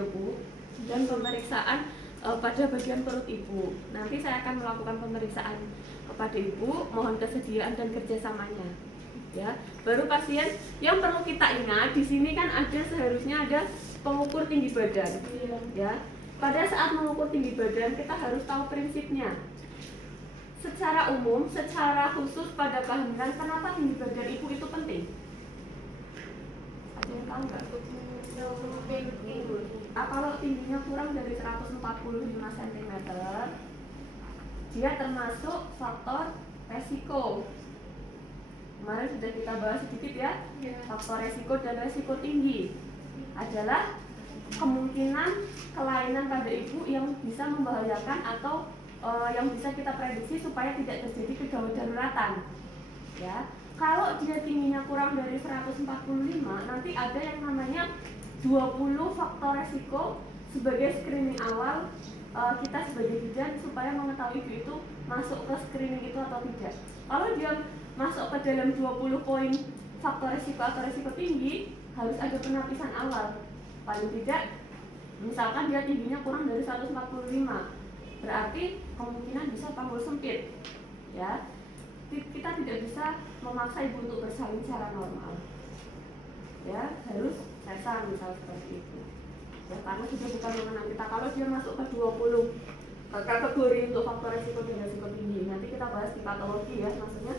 ya Bu, dan pemeriksaan pada bagian perut Ibu. Nanti saya akan melakukan pemeriksaan kepada Ibu, mohon kesediaan dan kerjasamanya. Ya, baru pasien yang perlu kita ingat di sini kan seharusnya ada pengukur tinggi badan. Ya, pada saat mengukur tinggi badan kita harus tahu prinsipnya. Secara umum, secara khusus pada kehamilan, kenapa tinggi badan Ibu itu penting? Ada yang tahu nggak? Kalau tingginya kurang dari 145 cm, dia termasuk faktor resiko. Kemarin sudah kita bahas sedikit ya. Faktor resiko dan resiko tinggi adalah kemungkinan kelainan pada ibu yang bisa membahayakan atau yang bisa kita prediksi supaya tidak terjadi kegawat daruratan. Ya, kalau dia tingginya kurang dari 145, nanti ada yang namanya 20 faktor resiko sebagai screening awal kita sebagai bidan supaya mengetahui ibu itu masuk ke screening itu atau tidak. Kalau dia masuk ke dalam 20 poin faktor resiko atau resiko tinggi, harus ada penapisan awal. Paling tidak, misalkan dia tingginya kurang dari 145, berarti kemungkinan bisa panggul sempit. Ya, kita tidak bisa memaksa ibu untuk bersalin secara normal. Ya, harus sesar misal seperti itu. Ya, karena sudah bukan wewenang kita. Kalau dia masuk ke 20 kategori untuk faktor resiko dan resiko tinggi, nanti kita bahas di patologi ya, maksudnya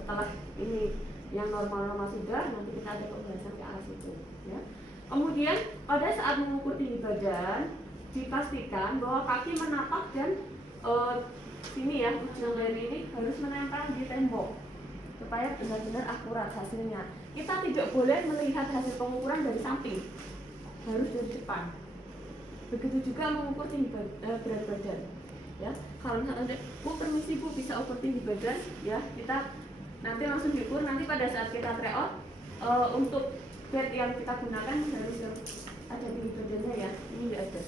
setelah ini yang normal-normal sudah, nanti kita ada pembahasan ke arah situ. Ya. Kemudian pada saat mengukur tinggi badan, dipastikan bahwa kaki menapak dan sini ya, ujung leher ini harus menempel di tembok supaya benar-benar akurat hasilnya. Kita tidak boleh melihat hasil pengukuran dari samping, harus dari depan. Begitu juga mengukur tinggi berat badan. Ya, kalau ada, Bu permisi Bu bisa ukur tinggi badan, ya kita nanti langsung diukur. Nanti pada saat kita tryout untuk bed yang kita gunakan harus ada tinggi badannya ya. Ini nggak ada.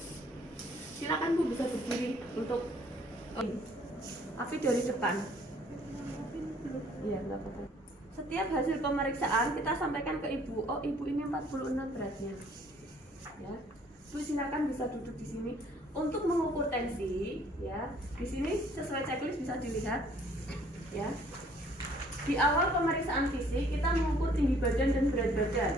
Silakan Bu bisa berdiri untuk tapi dari depan. Iya, nggak apa-apa. Setiap hasil pemeriksaan kita sampaikan ke ibu. Oh, ibu ini 46 beratnya. Ya, Bu silakan bisa duduk di sini. Untuk mengukur tensi, ya, di sini sesuai checklist bisa dilihat. Ya, di awal pemeriksaan fisik kita mengukur tinggi badan dan berat badan.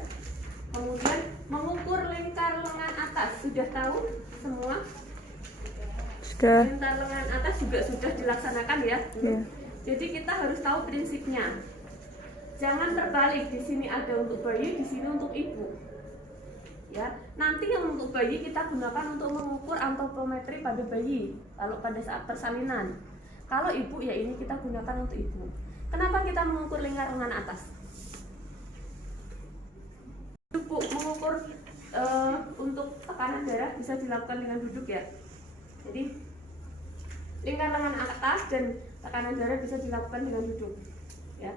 Kemudian mengukur lingkar lengan atas. Sudah tahu semua? Sudah. Lingkar lengan atas juga sudah dilaksanakan ya. Yeah. Jadi kita harus tahu prinsipnya. Jangan terbalik, di sini ada untuk bayi, di sini untuk ibu. Ya, nanti yang untuk bayi kita gunakan untuk mengukur antropometri pada bayi kalau pada saat persalinan. Kalau ibu ya ini kita gunakan untuk ibu. Kenapa kita mengukur lingkar lengan atas? Bu, mengukur untuk tekanan darah bisa dilakukan dengan duduk ya. Jadi lingkar lengan atas dan tekanan darah bisa dilakukan dengan duduk. Ya.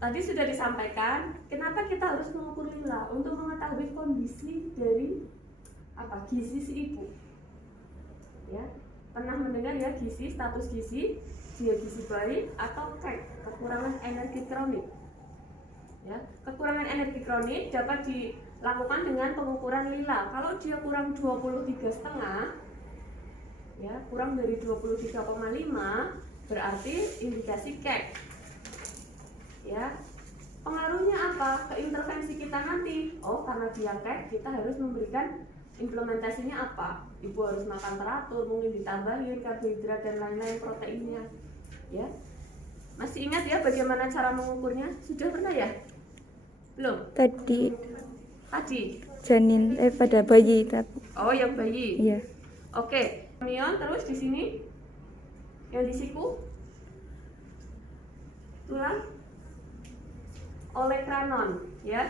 Tadi sudah disampaikan, kenapa kita harus mengukur lila untuk mengetahui kondisi dari gizi si ibu. Ya, pernah mendengar ya gizi, status gizi, dia gizi baik atau kekurangan energi kronik. Ya, kekurangan energi kronik dapat dilakukan dengan pengukuran lila. Kalau dia kurang 23,5, ya kurang dari 23,5 berarti indikasi kek. Ya, pengaruhnya apa ke intervensi kita nanti? Oh, karena dia kek, kita harus memberikan implementasinya apa? Ibu harus makan teratur, mungkin ditambahin karbohidrat dan lain-lain proteinnya. Ya, masih ingat ya bagaimana cara mengukurnya? Sudah pernah ya? Belum? Tadi janin pada bayi tapi. Oh, yang bayi. Iya. Oke, Mion terus di sini. Yang di siku. Tulang olecranon ya.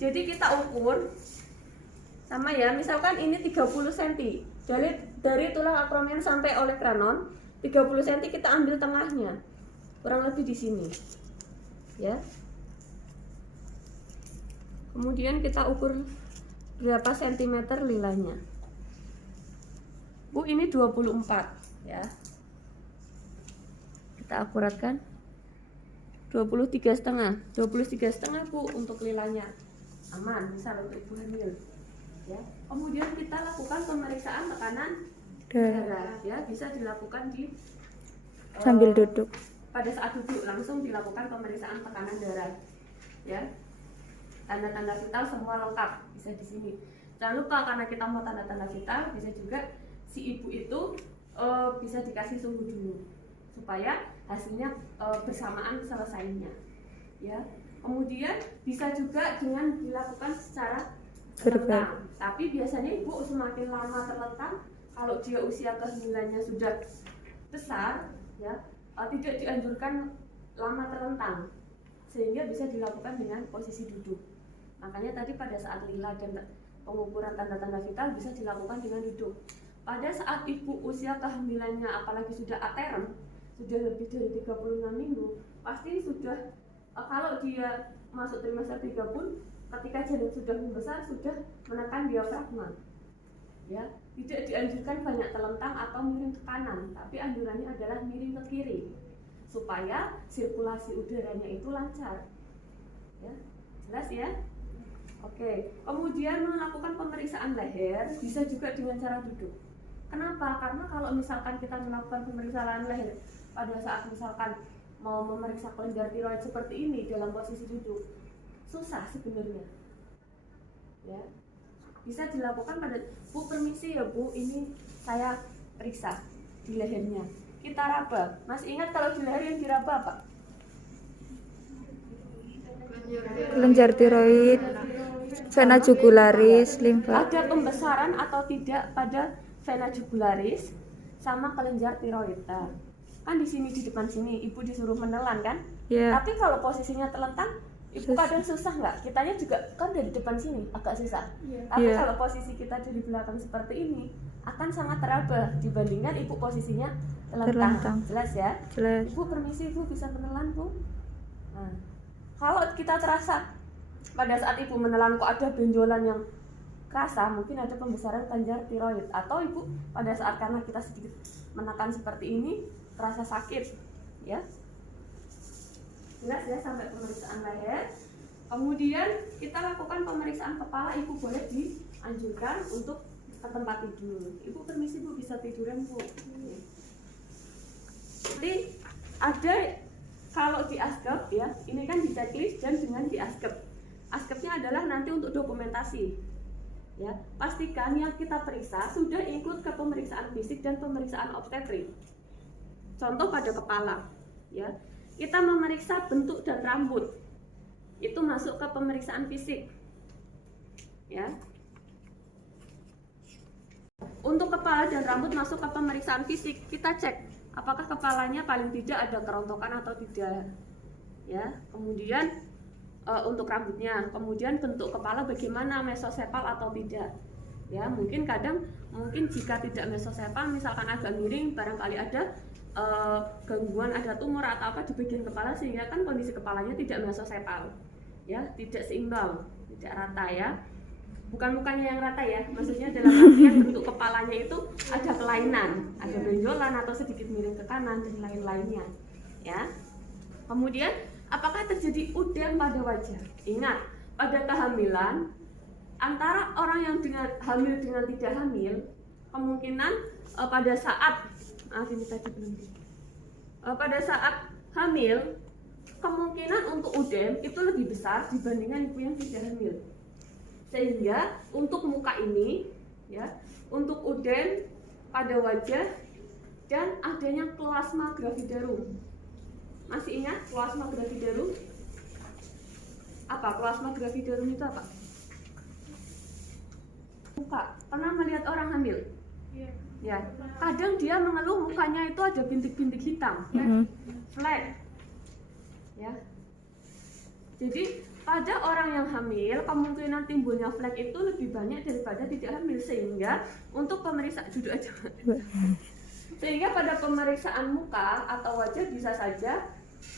Jadi kita ukur sama ya, misalkan ini 30 cm. Dari tulang akromion sampai olecranon 30 cm kita ambil tengahnya. Kurang lebih di sini. Ya. Kemudian kita ukur berapa sentimeter lilahnya. Bu, ini 24 ya. Kita akuratkan 23,5 Bu untuk lilahnya aman, misal untuk ibu hamil ya. Kemudian kita kita lakukan pemeriksaan tekanan Darah. darah, ya bisa dilakukan di Sambil duduk. pada saat duduk langsung dilakukan pemeriksaan tekanan darah, ya. Tanda-tanda vital semua lengkap bisa di sini. Jangan lupa karena kita mau tanda-tanda vital, bisa juga si ibu itu bisa dikasih suhu dulu supaya hasilnya bersamaan selesainya, ya. Kemudian bisa juga dengan dilakukan secara terlentang. Tapi biasanya ibu semakin lama terlentang, kalau dia usia kehamilannya sudah besar, ya, tidak dianjurkan lama terlentang, sehingga bisa dilakukan dengan posisi duduk. Makanya tadi pada saat lila dan pengukuran tanda-tanda vital bisa dilakukan dengan duduk. Pada saat ibu usia kehamilannya apalagi sudah aterem, sudah lebih dari 36 minggu, pasti sudah kalau dia masuk trimester 3 pun ketika janin sudah membesar sudah menekan diafragma, ya. Tidak dianjurkan banyak telentang atau miring ke kanan, tapi anjurannya adalah miring ke kiri supaya sirkulasi udaranya itu lancar, ya. Jelas ya? Oke, kemudian melakukan pemeriksaan leher bisa juga dengan cara duduk. Kenapa? Karena kalau misalkan kita melakukan pemeriksaan leher pada saat misalkan mau memeriksa kelenjar tiroid seperti ini dalam posisi duduk, susah sebenarnya, ya. Bisa dilakukan pada Bu, permisi ya Bu, ini saya periksa di lehernya, kita raba. Masih ingat kalau di leher yang diraba apa? Kelenjar tiroid, vena jugularis, limfa. Ada pembesaran atau tidak pada vena jugularis sama kelenjar tiroid. Kan di sini, di depan sini ibu disuruh menelan kan? Ya. Tapi kalau posisinya terlentang, ibu kadang susah nggak? Kitanya juga kan dari depan sini agak susah. Tapi kalau posisi kita dari belakang seperti ini akan sangat teraba dibandingkan ibu posisinya terlentang. Jelas ya? Jelas. Ibu permisi, ibu bisa menelan Bu. Nah, kalau kita terasa pada saat ibu menelan kok ada benjolan yang kerasa, mungkin ada pembesaran kelenjar tiroid, atau ibu pada saat karena kita sedikit menekan seperti ini terasa sakit, ya. Jelas ya sampai pemeriksaan leher. Kemudian kita lakukan pemeriksaan kepala, ibu boleh dianjurkan untuk ke tempat tidur. Ibu permisi Bu, bisa tiduran Bu. Jadi ada kalau di askep ya, ini kan di checklist dan dengan di askep. Askepnya adalah nanti untuk dokumentasi. Ya, pastikan yang kita periksa sudah include ke pemeriksaan fisik dan pemeriksaan obstetrik. Contoh pada kepala, ya. Kita memeriksa bentuk dan rambut. Itu masuk ke pemeriksaan fisik. Ya. Untuk kepala dan rambut masuk ke pemeriksaan fisik, kita cek apakah kepalanya paling tidak ada kerontokan atau tidak. Ya. Kemudian untuk rambutnya, kemudian bentuk kepala bagaimana, mesosepal atau tidak. Ya, mungkin jika tidak mesosepal, misalkan agak miring, barangkali ada gangguan, ada tumor atau apa di bagian kepala sehingga kan kondisi kepalanya tidak mesosepal, ya, tidak seimbang, tidak rata ya. Bukan mukanya yang rata ya, maksudnya dalam artian bentuk kepalanya itu ada kelainan, ada benjolan atau sedikit miring ke kanan dan lain-lainnya, ya. Kemudian apakah terjadi udem pada wajah? Ingat, pada kehamilan antara orang yang hamil dengan tidak hamil, kemungkinan pada saat pada saat hamil, kemungkinan untuk udem itu lebih besar dibandingkan ibu yang tidak hamil. Sehingga untuk muka ini, ya, untuk udem pada wajah dan adanya kloasma gravidarum. Masih ingat kloasma gravidarum? Apa kloasma gravidarum itu apa? Muka. Pernah melihat orang hamil? Iya. Ya. Kadang dia mengeluh mukanya itu ada bintik-bintik hitam, flek. Ya. Jadi pada orang yang hamil kemungkinan timbulnya flek itu lebih banyak daripada tidak hamil, sehingga untuk pemeriksaan duduk aja. Sehingga pada pemeriksaan muka atau wajah bisa saja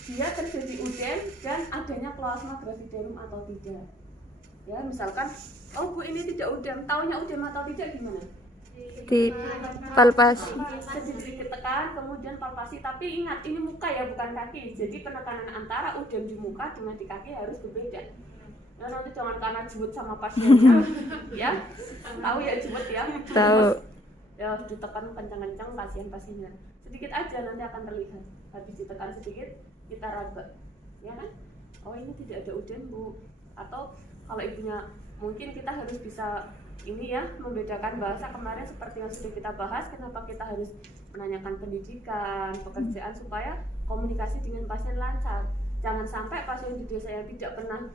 dia terjadi udem dan adanya kloasma gravidarum atau tidak. Ya, misalkan, oh Bu ini tidak udem, taunya udem atau tidak gimana? Di palpasi. Sedikit tekan, kemudian palpasi. Tapi ingat, ini muka ya, bukan kaki. Jadi penekanan antara udem di muka dengan di kaki harus berbeda. Ya nanti jangan karena jemput sama pasiennya, ya. Tahu ya jemput ya? Tahu. Ya ditekan kencang-kencang pasien-pasiennya. Sedikit aja nanti akan terlihat. Habis ditekan sedikit kita raba, ya kan? Oh ini tidak ada udan bu. Atau kalau ibunya mungkin kita harus bisa ini ya membedakan bahasa kemarin seperti yang sudah kita bahas. Kenapa kita harus menanyakan pendidikan, pekerjaan supaya komunikasi dengan pasien lancar. Jangan sampai pasien di desa yang tidak pernah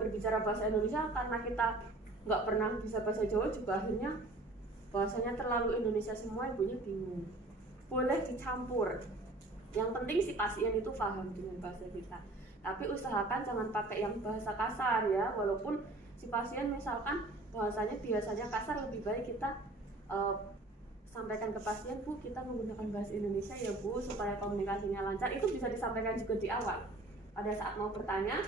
berbicara bahasa Indonesia karena kita nggak pernah bisa bahasa Jawa juga akhirnya bahasanya terlalu Indonesia semua, ibunya bingung. Boleh dicampur, yang penting si pasien itu paham dengan bahasa kita. Tapi usahakan jangan pakai yang bahasa kasar ya, walaupun si pasien misalkan bahasanya biasanya kasar, lebih baik kita sampaikan ke pasien, bu kita menggunakan bahasa Indonesia ya bu supaya komunikasinya lancar. Itu bisa disampaikan juga di awal pada saat mau bertanya.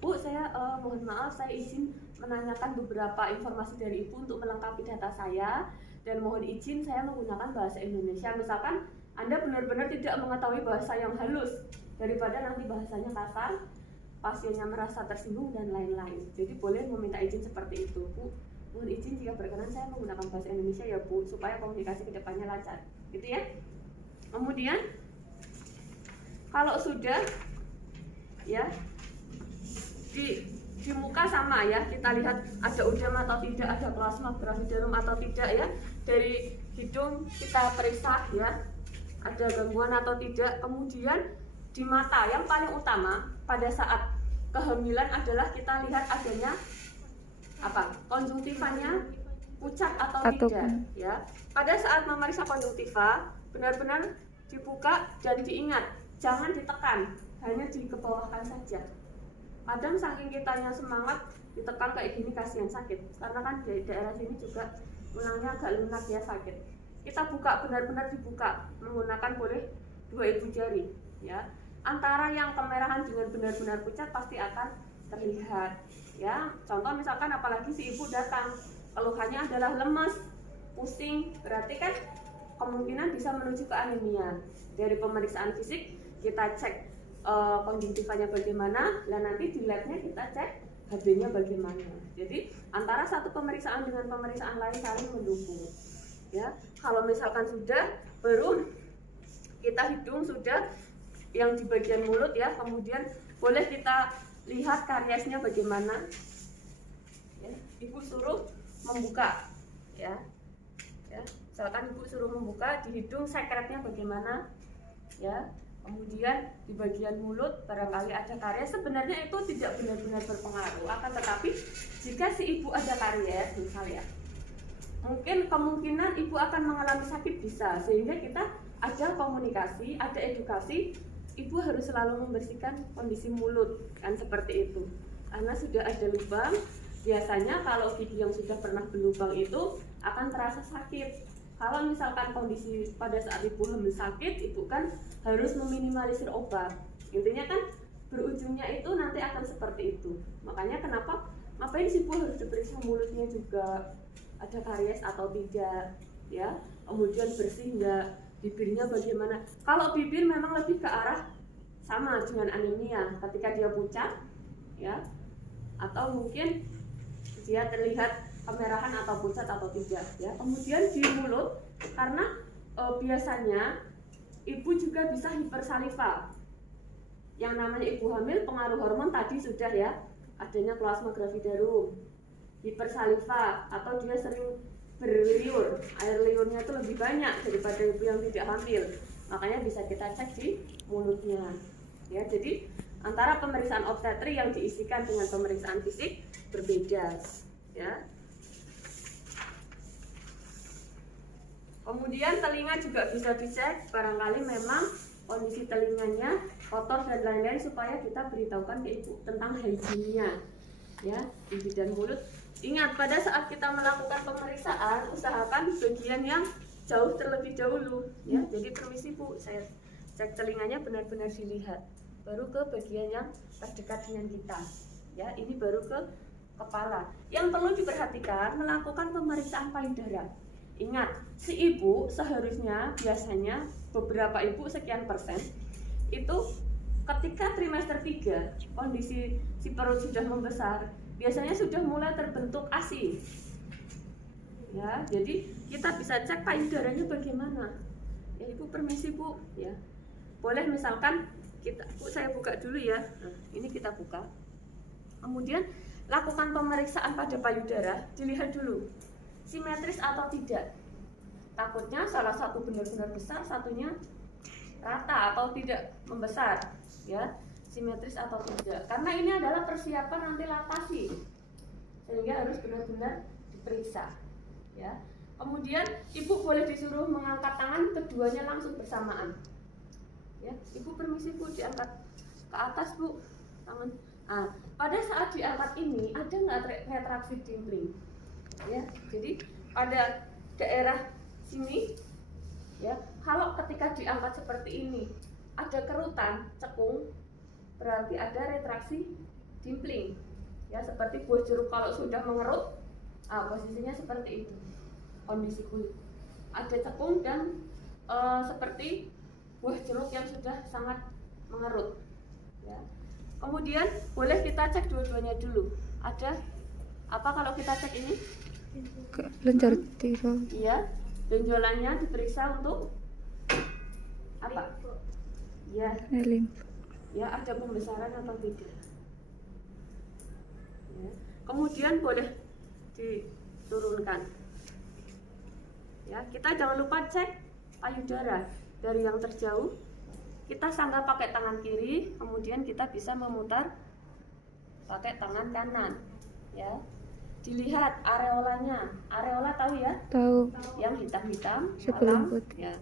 Bu, saya mohon maaf, saya izin menanyakan beberapa informasi dari Ibu untuk melengkapi data saya dan mohon izin saya menggunakan bahasa Indonesia. Misalkan Anda benar-benar tidak mengetahui bahasa yang halus, daripada nanti bahasanya kasar, pasiennya merasa tersinggung dan lain-lain. Jadi boleh meminta izin seperti itu. Bu, mohon izin jika berkenan saya menggunakan bahasa Indonesia ya Bu, supaya komunikasi ke depannya lancar. Gitu ya. Kemudian kalau sudah ya di muka sama ya, kita lihat ada udem atau tidak, ada plasma gravidarum atau tidak ya. Dari hidung kita periksa ya, ada gangguan atau tidak. Kemudian di mata yang paling utama pada saat kehamilan adalah kita lihat adanya apa? Konjungtivanya pucat atau tidak ya. Pada saat memeriksa konjungtiva benar-benar dibuka dan diingat, jangan ditekan, hanya dikebawahkan saja. Kadang saking kitanya semangat ditekan kayak gini kasihan sakit, karena kan di daerah sini juga tulangnya agak lunak ya sakit. Kita buka, benar-benar dibuka menggunakan boleh 2 ibu jari ya. Antara yang kemerahan dengan benar-benar pucat pasti akan terlihat ya. Contoh misalkan apalagi si ibu datang keluhannya adalah lemes, pusing, berarti kan kemungkinan bisa menuju ke anemia. Dari pemeriksaan fisik kita cek konjungtivanya bagaimana, dan nanti di labnya kita cek HB-nya bagaimana. Jadi antara satu pemeriksaan dengan pemeriksaan lain saling mendukung. Ya, kalau misalkan sudah, baru kita hidung sudah yang di bagian mulut ya, kemudian boleh kita lihat kariesnya bagaimana. Ya, ibu suruh membuka, ya, misalkan ibu suruh membuka di hidung, sekretnya bagaimana, ya. Kemudian di bagian mulut barangkali ada karies, sebenarnya itu tidak benar-benar berpengaruh, akan tetapi jika si ibu ada karies misalnya, mungkin kemungkinan ibu akan mengalami sakit bisa, sehingga kita ada komunikasi, ada edukasi, ibu harus selalu membersihkan kondisi mulut kan seperti itu, karena sudah ada lubang. Biasanya kalau gigi yang sudah pernah berlubang itu akan terasa sakit. Kalau misalkan kondisi pada saat ibu hamil sakit, ibu kan harus meminimalisir obat. Intinya kan berujungnya itu nanti akan seperti itu. Makanya kenapa ngapain sih ibu harus diperiksa mulutnya juga, ada karies atau tidak, ya. Kemudian bersih enggak, bibirnya bagaimana. Kalau bibir memang lebih ke arah sama dengan anemia ketika dia pucat, ya. Atau mungkin dia terlihat kemerahan atau pucat atau tidak ya. Kemudian di mulut, karena biasanya ibu juga bisa hipersaliva. Yang namanya ibu hamil pengaruh hormon tadi sudah ya, adanya plasma gravidarum, hipersaliva, atau dia sering berliur, air liurnya itu lebih banyak daripada ibu yang tidak hamil. Makanya bisa kita cek di mulutnya ya. Jadi antara pemeriksaan obstetri yang diisikan dengan pemeriksaan fisik berbeda ya. Kemudian telinga juga bisa dicek, barangkali memang kondisi telinganya kotor dan lain-lain, supaya kita beritahukan ke ibu tentang higiennya ya, gigi dan mulut. Ingat, pada saat kita melakukan pemeriksaan, usahakan bagian yang jauh terlebih dahulu ya. Jadi permisi Bu, saya cek telinganya benar-benar dilihat, baru ke bagian yang terdekat dengan kita ya. Ini baru ke kepala. Yang perlu diperhatikan, melakukan pemeriksaan payudara. Ingat, si ibu seharusnya biasanya beberapa ibu sekian persen itu ketika trimester 3 kondisi si perut sudah membesar, biasanya sudah mulai terbentuk ASI. Ya, jadi kita bisa cek payudaranya bagaimana. Ya, Ibu permisi Bu, ya. Boleh misalkan saya buka dulu ya. Nah, ini kita buka. Kemudian lakukan pemeriksaan pada payudara, dilihat dulu simetris atau tidak. Takutnya salah satu benar-benar besar, satunya rata atau tidak membesar, ya, simetris atau tidak. Karena ini adalah persiapan nanti laktasi, sehingga harus benar-benar diperiksa, ya. Kemudian ibu boleh disuruh mengangkat tangan keduanya langsung bersamaan, ya. Ibu permisi Bu, diangkat ke atas Bu tangan. Nah, pada saat diangkat ini ada nggak retraksi dimpling, ya. Jadi pada daerah sini, ya, kalau ketika diangkat seperti ini ada kerutan, cekung, berarti ada retraksi dimpling, ya, seperti buah jeruk kalau sudah mengerut, posisinya seperti itu kondisi kulit, ada cekung dan seperti buah jeruk yang sudah sangat mengerut, ya. Kemudian boleh kita cek dua-duanya dulu. Ada apa kalau kita cek ini? Kelenjar tiroid. Iya, benjolannya diperiksa untuk apa? Ya, Limf. ya, ada pembesaran atau tidak. Ya. Kemudian boleh diturunkan. Ya, kita jangan lupa cek payudara dari yang terjauh. Kita sangga pakai tangan kiri, kemudian kita bisa memutar pakai tangan kanan, ya. Dilihat areolanya. Areola tahu ya? Tahu. Yang hitam-hitam, Sebelum malam, putih. ya.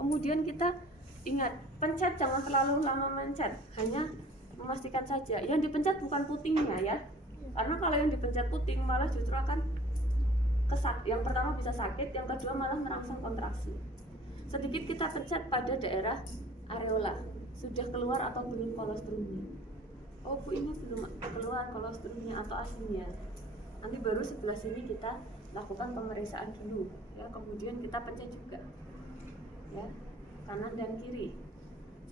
Kemudian kita ingat, pencet jangan terlalu lama mencet, hanya memastikan saja. Yang dipencet bukan putingnya, ya. Karena kalau yang dipencet puting malah justru akan yang pertama bisa sakit, yang kedua malah merangsang kontraksi. Sedikit kita pencet pada daerah areola, sudah keluar atau belum kolostrumnya. Oh Bu, ini belum keluar kolostrumnya atau asinya. Nanti baru sebelah sini kita lakukan pemeriksaan dulu, ya. Kemudian kita pencet juga, ya, kanan dan kiri.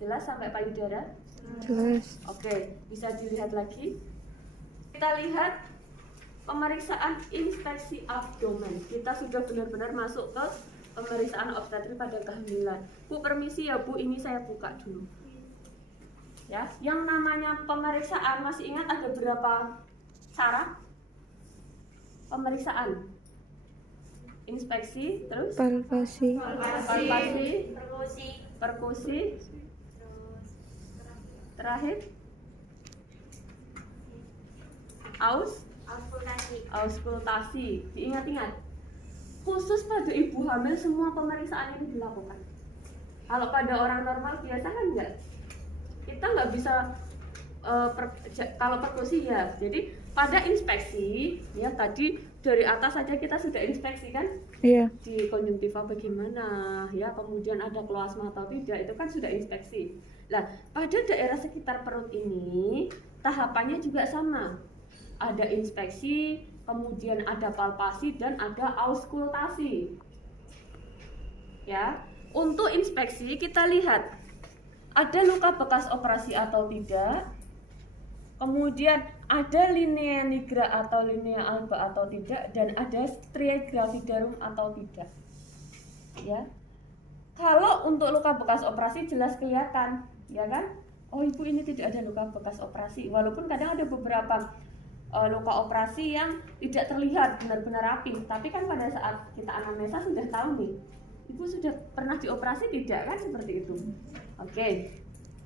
Jelas sampai payudara? Jelas. Oke, bisa dilihat lagi. Kita lihat pemeriksaan inspeksi abdomen. Kita sudah benar-benar masuk ke pemeriksaan obstetrik pada kehamilan. Bu permisi ya Bu, ini saya buka dulu. Ya, yang namanya pemeriksaan masih ingat ada berapa cara pemeriksaan? Inspeksi, terus Palpasi. perkusi, terakhir auskultasi. Diingat-ingat. Khusus pada ibu hamil semua pemeriksaan ini dilakukan. Kalau pada orang normal biasa kan enggak. Kita nggak bisa kalau perkusi ya. Jadi pada inspeksi, ya, tadi dari atas saja kita sudah inspeksi kan? Iya. Di konjungtiva bagaimana, ya, kemudian ada kloasma atau tidak, itu kan sudah inspeksi. Nah, pada daerah sekitar perut ini tahapannya juga sama. Ada inspeksi, kemudian ada palpasi dan ada auskultasi. Ya, untuk inspeksi kita lihat ada luka bekas operasi atau tidak. Kemudian ada linea nigra atau linea alba atau tidak, dan ada stria gravidarum atau tidak. Ya. Kalau untuk luka bekas operasi jelas kelihatan, ya kan? Oh, Ibu ini tidak ada luka bekas operasi. Walaupun kadang ada beberapa luka operasi yang tidak terlihat benar-benar rapi, tapi kan pada saat kita anamnesa sudah tahu nih, Ibu sudah pernah dioperasi tidak, kan, seperti itu. Oke.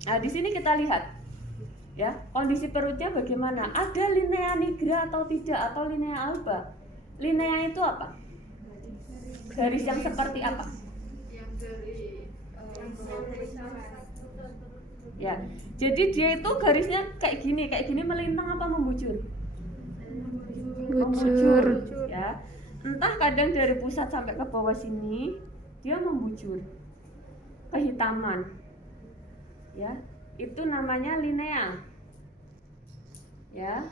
Nah, di sini kita lihat, ya, kondisi perutnya bagaimana, ada linea nigra atau tidak, atau linea alba. Linea itu apa? Garis yang seperti apa? Ya, jadi dia itu garisnya kayak gini melintang apa membujur? Bujur. Ya, entah kadang dari pusat sampai ke bawah sini dia membujur, kehitaman, ya, itu namanya linea. Ya,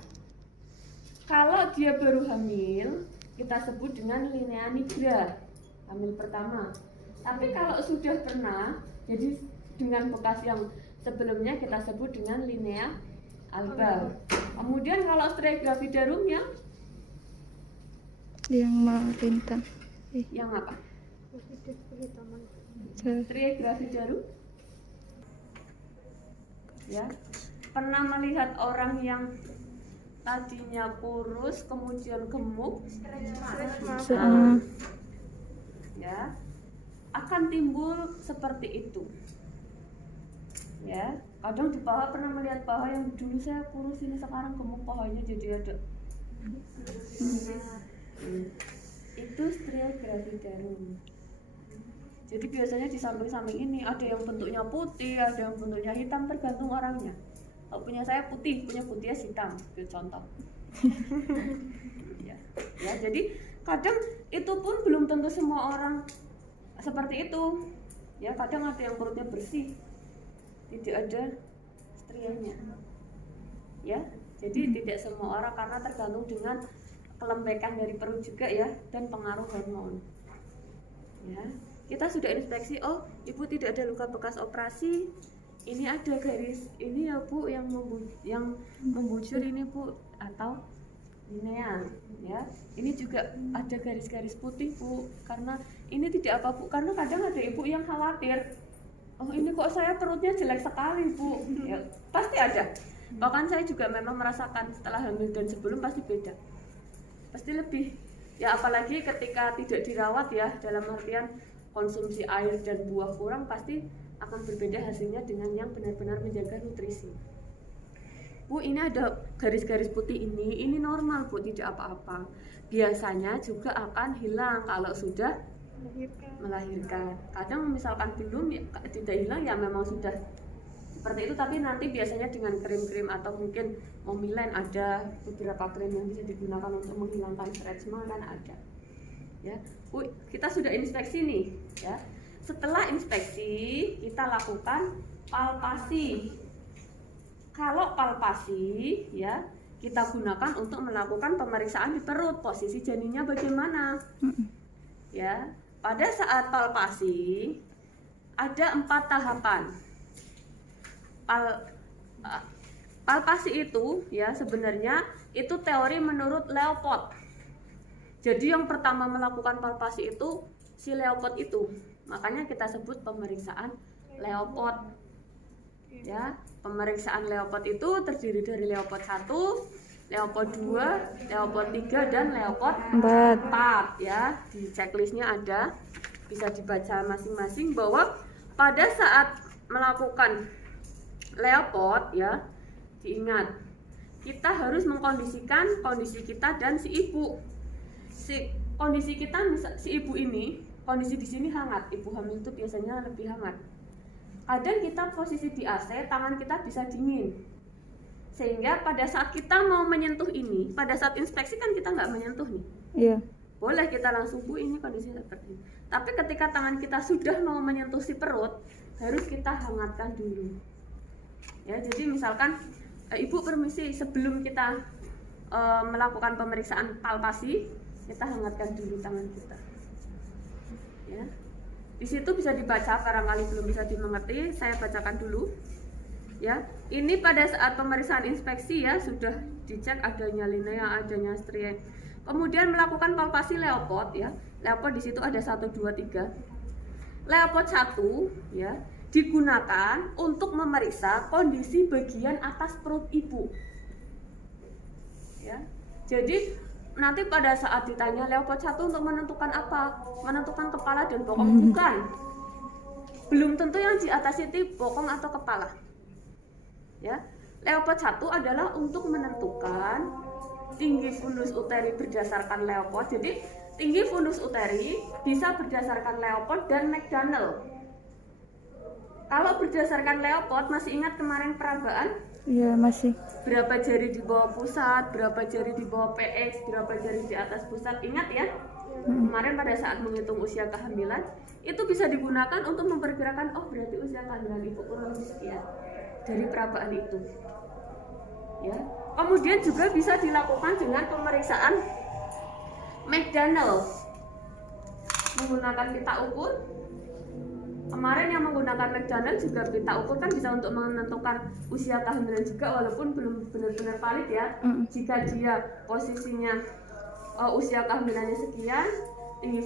kalau dia baru hamil kita sebut dengan linea nigra, hamil pertama. Tapi kalau sudah pernah, jadi dengan bekas yang Sebelumnya kita sebut dengan linea alba. Kemudian kalau stria gravidarum yang melintang. yang apa? Jar- Stria gravidarum. Ya. Pernah melihat orang yang tadinya kurus kemudian gemuk? Ya. Akan timbul seperti itu. Ya, kadang di paha pernah melihat paha yang dulu saya kurus ini sekarang gemuk pahanya jadi ada. Itu stria gravidarum. Jadi biasanya di samping-samping ini ada yang bentuknya putih, ada yang bentuknya hitam, tergantung orangnya. Kalau punya saya putih, punya putihnya hitam, itu contoh. Ya, jadi kadang itu pun belum tentu semua orang seperti itu. Ya, kadang ada yang perutnya bersih, tidak ada strianya. Ya, jadi tidak semua orang, karena tergantung dengan kelembekan dari perut juga ya, dan pengaruh hormon. Ya, kita sudah inspeksi, oh ibu tidak ada luka bekas operasi, ini ada garis ini ya bu yang membujur ini bu, atau linea. Ya, ini juga ada garis-garis putih bu, karena ini tidak apa bu, karena kadang ada ibu yang khawatir, oh ini kok saya perutnya jelek sekali bu. Ya, pasti ada. Bahkan saya juga memang merasakan setelah hamil dan sebelum pasti beda, pasti lebih. Ya apalagi ketika tidak dirawat ya, dalam artian konsumsi air dan buah kurang, pasti akan berbeda hasilnya dengan yang benar-benar menjaga nutrisi. Bu, ini ada garis-garis putih ini normal bu, tidak apa-apa. Biasanya juga akan hilang kalau sudah melahirkan. Kadang misalkan belum ya, tidak hilang ya memang sudah seperti itu, tapi nanti biasanya dengan krim-krim atau mungkin Momilen, ada beberapa krim yang bisa digunakan untuk menghilangkan stretch mark kan ada. Ya, Bu, kita sudah inspeksi nih ya. Setelah inspeksi kita lakukan palpasi. Kalau palpasi ya, kita gunakan untuk melakukan pemeriksaan di perut, posisi janinnya bagaimana. Ya, pada saat palpasi ada 4 tahapan. Palpasi itu ya sebenarnya itu teori menurut Leopold. Jadi yang pertama melakukan palpasi itu si Leopold itu. Makanya kita sebut pemeriksaan Leopold. Ya, pemeriksaan Leopold itu terdiri dari Leopold 1, Leopold 2, Leopold 3 dan Leopold 4 ya. Di checklistnya ada, bisa dibaca masing-masing bahwa pada saat melakukan Leopold ya, diingat kita harus mengkondisikan kondisi kita dan si ibu. Kondisi kita, si ibu ini kondisi di sini hangat, ibu hamil itu biasanya lebih hangat. Kadang kita posisi di AC, tangan kita bisa dingin, sehingga pada saat kita mau menyentuh ini, pada saat inspeksi kan kita nggak menyentuh nih. Iya. Boleh kita langsung, bu ini kondisi seperti ini. Tapi ketika tangan kita sudah mau menyentuh si perut, harus kita hangatkan dulu. Ya, jadi misalkan ibu permisi, sebelum kita melakukan pemeriksaan palpasi, kita hangatkan dulu tangan kita. Ya, di situ bisa dibaca, barangkali belum bisa dimengerti, saya bacakan dulu. Ya, ini pada saat pemeriksaan inspeksi ya, sudah dicek adanya linea, adanya stria. Kemudian melakukan palpasi Leopold ya. Leopold di situ ada 1, 2, 3. Leopold 1 ya digunakan untuk memeriksa kondisi bagian atas perut ibu. Ya. Jadi nanti pada saat ditanya Leopold 1 untuk menentukan apa? Menentukan kepala dan bokong, bukan. Belum tentu yang di atas itu bokong atau kepala. Ya. Leopold 1 adalah untuk menentukan tinggi fundus uteri berdasarkan Leopold. Jadi tinggi fundus uteri bisa berdasarkan Leopold dan McDonald. Kalau berdasarkan Leopold, masih ingat kemarin perabaan? Iya, masih. Berapa jari di bawah pusat, berapa jari di bawah PX, berapa jari di atas pusat, ingat ya? Kemarin pada saat menghitung usia kehamilan, itu bisa digunakan untuk memperkirakan, oh berarti usia kehamilan ibu kurang lebih sekian dari perabaan itu. Ya. Kemudian juga bisa dilakukan dengan pemeriksaan McDonald. Menggunakan pita ukur Kemarin yang menggunakan McDonald juga kita ukur kan bisa untuk menentukan usia kehamilan juga, walaupun belum benar-benar valid ya. Jika dia posisinya usia kehamilannya sekian, tinggi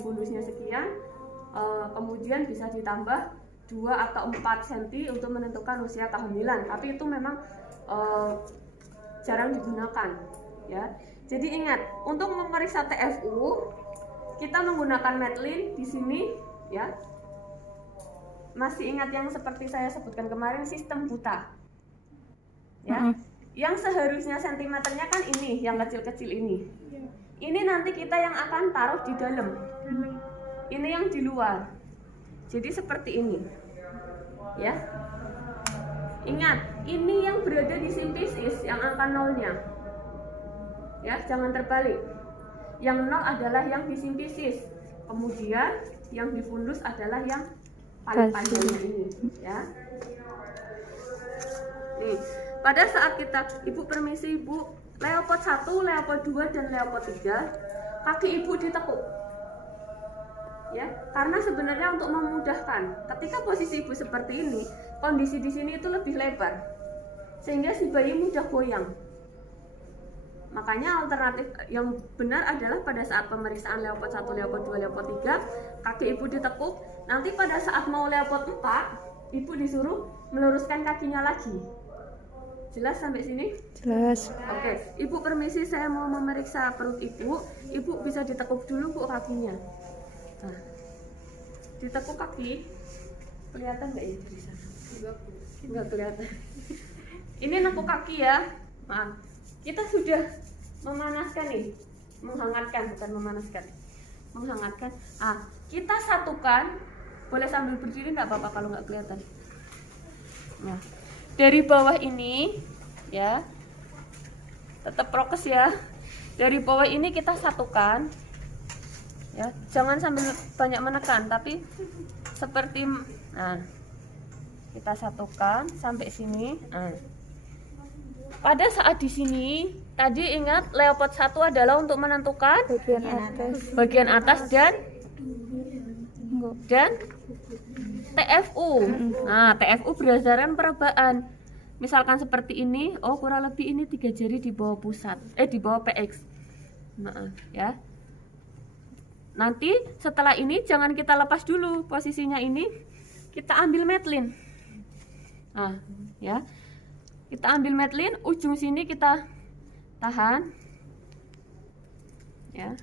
fundusnya sekian, kemudian bisa ditambah 2 atau 4 cm untuk menentukan usia kehamilan. Tapi itu memang jarang digunakan ya. Jadi ingat, untuk memeriksa TFU kita menggunakan Madeline di sini ya. Masih ingat yang seperti saya sebutkan kemarin, sistem buta ya. Yang seharusnya sentimeternya kan ini, yang kecil-kecil ini. Ini nanti kita yang akan taruh di dalam. Ini yang di luar. Jadi seperti ini. Ya. Ingat, ini yang berada di simpisis yang angka nolnya. Ya, jangan terbalik. Yang nol adalah yang di simpisis. Kemudian yang di fundus adalah yang paling panjangnya ini, ya. Nih, pada saat kita, Ibu permisi Ibu, Leopold 1, Leopold 2 dan Leopold 3, kaki Ibu ditekuk. Ya, karena sebenarnya untuk memudahkan, ketika posisi Ibu seperti ini, kondisi di sini itu lebih lebar, sehingga si bayi mudah goyang. Makanya alternatif yang benar adalah pada saat pemeriksaan Leopold 1, Leopold 2, Leopold 3, kaki Ibu ditekuk. Nanti pada saat mau Leopold 4, Ibu disuruh meluruskan kakinya lagi. Jelas sampai sini? Jelas. Oke, Ibu permisi, saya mau memeriksa perut Ibu. Ibu bisa ditekuk dulu Bu kakinya. Nah, ditekuk kaki, kelihatan nggak ya dari sana? Nggak kelihatan. Ini nekuk kaki ya. Maaf, kita sudah memanaskan nih, menghangatkan, bukan memanaskan, menghangatkan. Kita satukan, boleh sambil berdiri nggak apa-apa kalau nggak kelihatan. Nah, dari bawah ini, ya, tetap prokes ya. Dari bawah ini kita satukan. Ya, jangan sambil banyak menekan, tapi seperti, nah, kita satukan sampai sini. Nah, pada saat di sini tadi ingat Leopold 1 adalah untuk menentukan bagian atas dan TFU. Nah, TFU berdasarkan perabaan. Misalkan seperti ini, oh kurang lebih ini 3 jari di bawah pusat, di bawah PX. Nah, ya. Nanti setelah ini jangan kita lepas dulu posisinya ini, kita ambil Madeline. Nah, ya. Kita ambil Madeline, ujung sini kita tahan. Ya.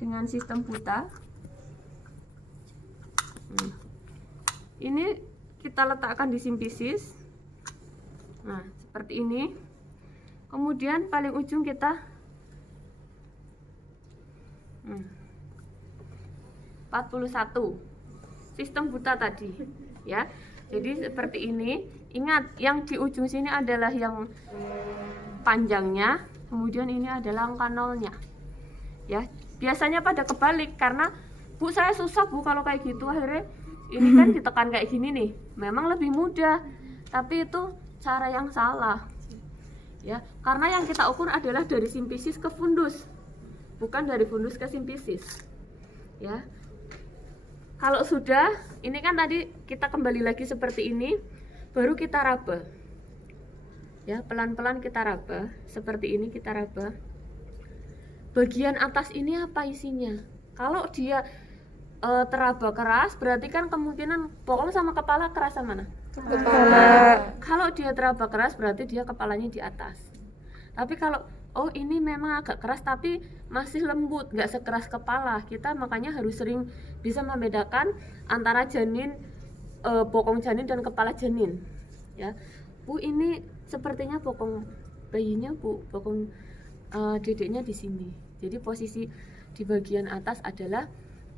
Dengan sistem buta. Ini kita letakkan di simpisis. Nah, seperti ini. Kemudian paling ujung kita 41. Sistem buta tadi, ya. Jadi seperti ini. Ingat, yang di ujung sini adalah yang panjangnya, kemudian ini adalah angka nolnya. Ya, biasanya pada kebalik karena Bu saya susah Bu kalau kayak gitu, akhirnya ini kan ditekan kayak gini nih. Memang lebih mudah, tapi itu cara yang salah. Ya, karena yang kita ukur adalah dari simpisis ke fundus, bukan dari fundus ke simpisis. Ya. Kalau sudah, ini kan tadi kita kembali lagi seperti ini, baru kita raba. Ya, pelan-pelan kita raba, seperti ini kita raba. Bagian atas ini apa isinya? Kalau dia teraba keras, berarti kan kemungkinan bokong sama kepala kerasa mana? Kepala. Kalau dia teraba keras, berarti dia kepalanya di atas. Tapi kalau oh ini memang agak keras tapi masih lembut, nggak sekeras kepala, kita makanya harus sering bisa membedakan antara janin, bokong janin dan kepala janin. Ya, Bu ini sepertinya bokong bayinya Bu, bokong dedeknya di sini. Jadi posisi di bagian atas adalah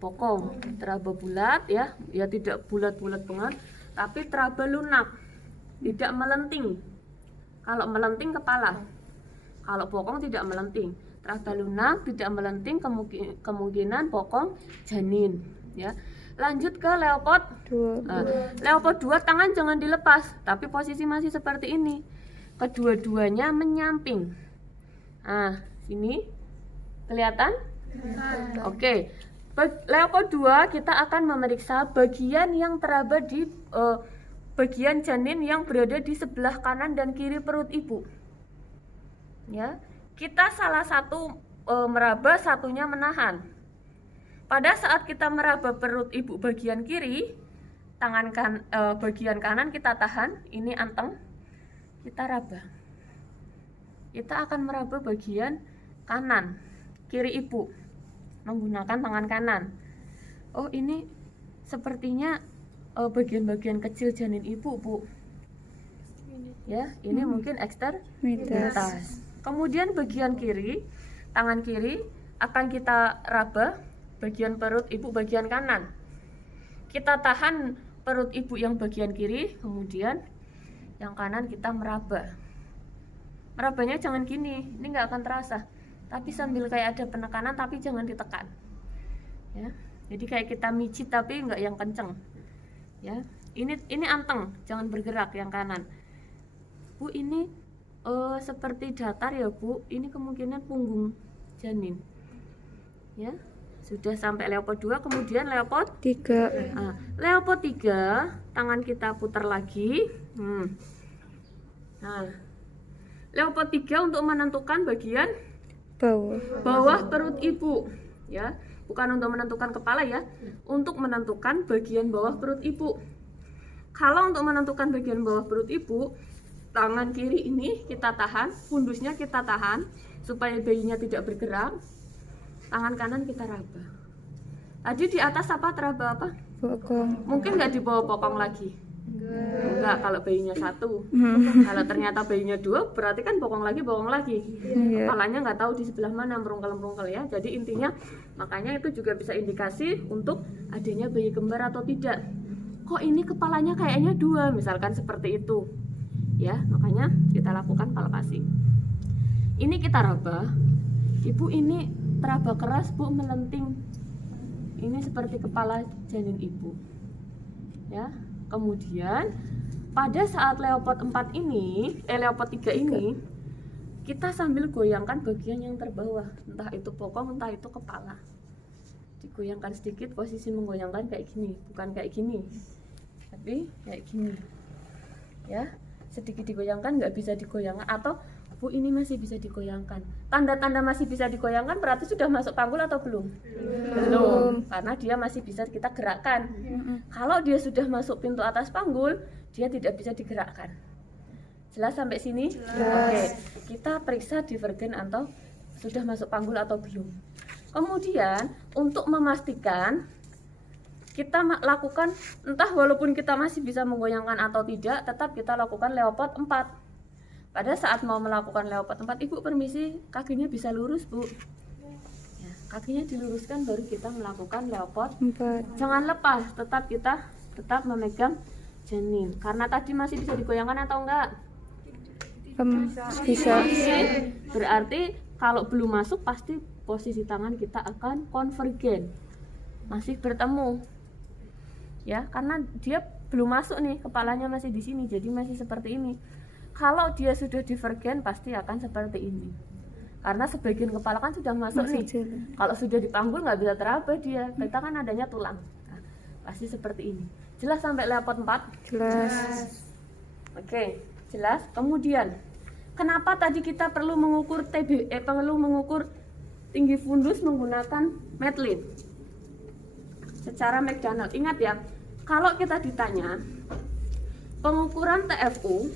bokong, teraba bulat ya, tidak bulat-bulat banget, tapi teraba lunak, tidak melenting. Kalau melenting kepala, kalau bokong tidak melenting. Teraba lunak, tidak melenting, kemungkinan bokong janin. Ya, lanjut ke Leopold 2. Leopold 2 tangan jangan dilepas, tapi posisi masih seperti ini. Kedua-duanya menyamping. Nah, sini Kelihatan? Oke. Leopard 2 kita akan memeriksa bagian yang teraba di bagian janin yang berada di sebelah kanan dan kiri perut ibu. Ya, kita salah satu meraba, satunya menahan. Pada saat kita meraba perut ibu bagian kiri, bagian kanan kita tahan, ini anteng, kita raba. Kita akan meraba bagian kanan, kiri ibu, menggunakan tangan kanan. Oh, ini sepertinya bagian-bagian kecil janin ibu, Bu. Ya, ini mungkin ekstremitas. Kemudian bagian kiri, tangan kiri akan kita raba bagian perut ibu bagian kanan. Kita tahan perut ibu yang bagian kiri, kemudian yang kanan kita meraba. Merabanya jangan gini, ini nggak akan terasa. Tapi sambil kayak ada penekanan, tapi jangan ditekan. Ya, jadi kayak kita mijit tapi nggak yang kenceng. Ya, ini anteng, jangan bergerak yang kanan. Bu, ini seperti datar ya Bu, ini kemungkinan punggung janin. Ya, sudah sampai Leopard 2, kemudian Leopard 3. Leopard 3, tangan kita putar lagi. Nah, Leopard 3 untuk menentukan bagian bawah perut ibu, ya, bukan untuk menentukan kepala ya, untuk menentukan bagian bawah perut ibu. Kalau untuk menentukan bagian bawah perut ibu, tangan kiri ini kita tahan, fundusnya kita tahan supaya bayinya tidak bergerak. Tangan kanan kita raba. Tadi di atas apa teraba apa? Bokong. Mungkin nggak di bawah bokong lagi. Enggak, kalau bayinya 1. Kalau ternyata bayinya 2, berarti kan bokong lagi. Kepalanya nggak tahu di sebelah mana, merungkel-merungkel ya. Jadi intinya, makanya itu juga bisa indikasi untuk adanya bayi kembar atau tidak. Kok ini kepalanya kayaknya 2, misalkan seperti itu. Ya, makanya kita lakukan palpasi. Ini kita raba. Ibu ini teraba keras, Bu, melenting. Ini seperti kepala janin ibu. Ya. Kemudian pada saat Leopard 4 ini, Leopard 3 ini, kita sambil goyangkan bagian yang terbawah, entah itu bokong, entah itu kepala. Digoyangkan sedikit, posisi menggoyangkan kayak gini, bukan kayak gini, tapi kayak gini. Ya, sedikit digoyangkan, nggak bisa digoyangkan, atau Bu, ini masih bisa digoyangkan. Tanda-tanda masih bisa digoyangkan berarti sudah masuk panggul atau belum? Belum, karena dia masih bisa kita gerakkan. Kalau dia sudah masuk pintu atas panggul, dia tidak bisa digerakkan. Jelas sampai sini? Oke, kita periksa divergen atau sudah masuk panggul atau belum. Kemudian untuk memastikan, kita lakukan, entah walaupun kita masih bisa menggoyangkan atau tidak, tetap kita lakukan Leopard 4. Pada saat mau melakukan Leopard 4, Ibu permisi, kakinya bisa lurus, Bu. Ya, kakinya diluruskan baru kita melakukan Leopard 4. Jangan lepas, kita tetap memegang janin. Karena tadi masih bisa digoyangkan atau enggak? Bisa. Berarti kalau belum masuk pasti posisi tangan kita akan konvergen. Masih bertemu. Ya, karena dia belum masuk nih, kepalanya masih di sini, jadi masih seperti ini. Kalau dia sudah divergen pasti akan seperti ini. Karena sebagian kepala kan sudah masuk nih. Kalau sudah dipanggul nggak bisa teraba dia. Kita kan adanya tulang. Nah, pasti seperti ini. Jelas sampai Leopard 4? Jelas. Oke, jelas. Kemudian, kenapa tadi kita perlu mengukur perlu mengukur tinggi fundus menggunakan Matlin secara McDonald? Ingat ya, kalau kita ditanya pengukuran TFU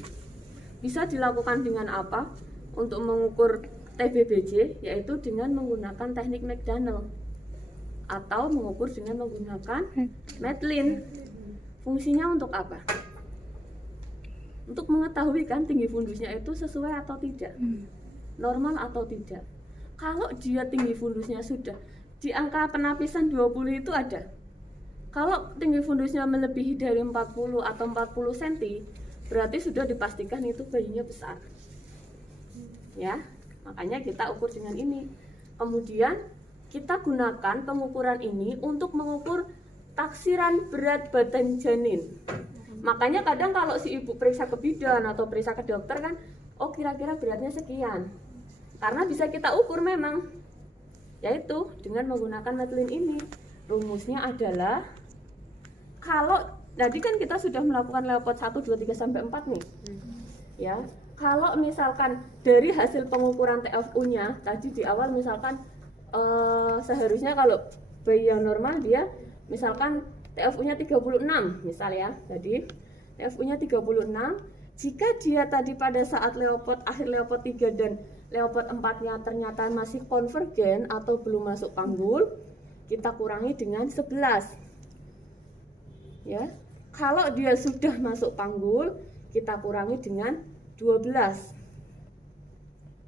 bisa dilakukan dengan apa untuk mengukur TBBJ, yaitu dengan menggunakan teknik McDonald atau mengukur dengan menggunakan Matlin. Fungsinya untuk apa? Untuk mengetahui kan tinggi fundusnya itu sesuai atau tidak, normal atau tidak. Kalau dia tinggi fundusnya sudah di angka penapisan 20 itu ada. Kalau tinggi fundusnya melebihi dari 40 atau 40 cm, berarti sudah dipastikan itu bayinya besar. Ya, makanya kita ukur dengan ini. Kemudian kita gunakan pengukuran ini untuk mengukur taksiran berat badan janin. Makanya kadang kalau si ibu periksa ke bidan atau periksa ke dokter kan, oh kira-kira beratnya sekian. Karena bisa kita ukur memang. yaitu dengan menggunakan metode ini. Rumusnya adalah kalau tadi kan kita sudah melakukan Leopard 1, 2, 3 sampai 4 nih. Ya. Kalau misalkan dari hasil pengukuran TFU-nya tadi di awal misalkan seharusnya kalau bayi yang normal dia misalkan TFU-nya 36 misal ya. Jadi TFU-nya 36. Jika dia tadi pada saat Leopard akhir Leopard 3 dan Leopard 4-nya ternyata masih konvergen atau belum masuk panggul, kita kurangi dengan 11. Ya. Kalau dia sudah masuk panggul, kita kurangi dengan 12.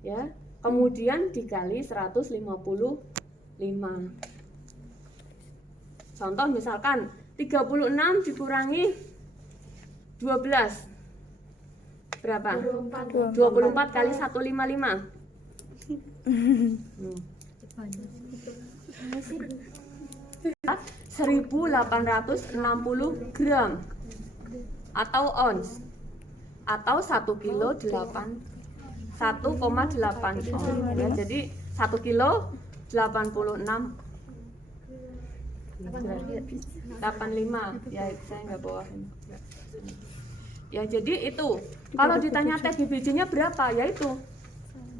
Ya. Kemudian dikali 155. Contoh misalkan 36 dikurangi 12. Berapa? 24 kali 155. 1860 gram atau ons atau 1 kilo 1,8 ons ya. Jadi 1 kilo 86 85 ya, saya nggak bawain ya. Jadi itu kalau ditanya TGBJ-nya berapa, ya itu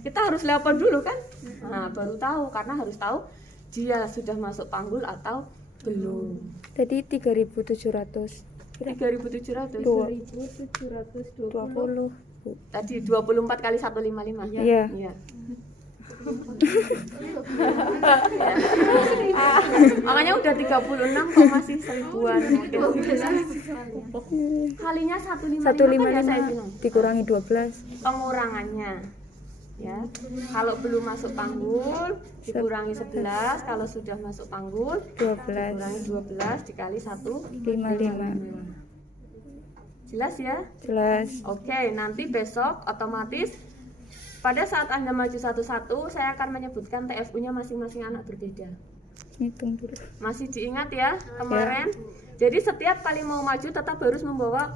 kita harus Leopard dulu kan, nah baru tahu, karena harus tahu dia sudah masuk panggul atau belum. Tadi 3.700. 3.700. 20. Tadi 24 kali 155. Iya. Iya. Makanya udah 36 kok masih seribuan. Kalinya 155 kan ya saya bilang. Dikurangi 12. Pengurangannya ya, kalau belum masuk panggul dikurangi 11, kalau sudah masuk panggul 12. dikurangi 12 dikali 55. Jelas ya? Jelas. Oke, nanti besok otomatis pada saat Anda maju satu-satu, saya akan menyebutkan TFU-nya masing-masing anak berbeda. Hitung dulu. Masih diingat ya kemarin? Jadi setiap kali mau maju tetap harus membawa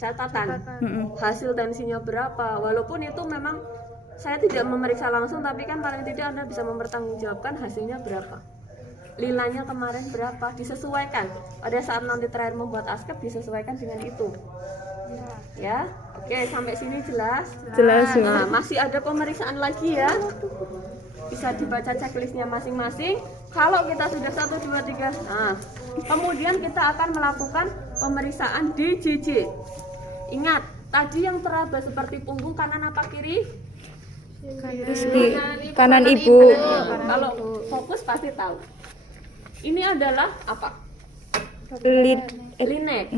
catatan hasil tensinya berapa. Walaupun itu memang saya tidak memeriksa langsung, tapi kan paling tidak Anda bisa mempertanggungjawabkan hasilnya berapa. Lilanya kemarin berapa, disesuaikan. Pada saat nanti terakhir membuat askep disesuaikan dengan itu. Ya, oke, sampai sini jelas. Jelas. Nah, masih ada pemeriksaan lagi ya. Bisa dibaca checklistnya masing-masing. Kalau kita sudah 1, 2, 3, nah, kemudian kita akan melakukan pemeriksaan DJJ. Ingat, tadi yang teraba seperti punggung kanan apa kiri? Kanan ibu. Kalau fokus pasti tahu. Ini adalah apa? Linek. Linek.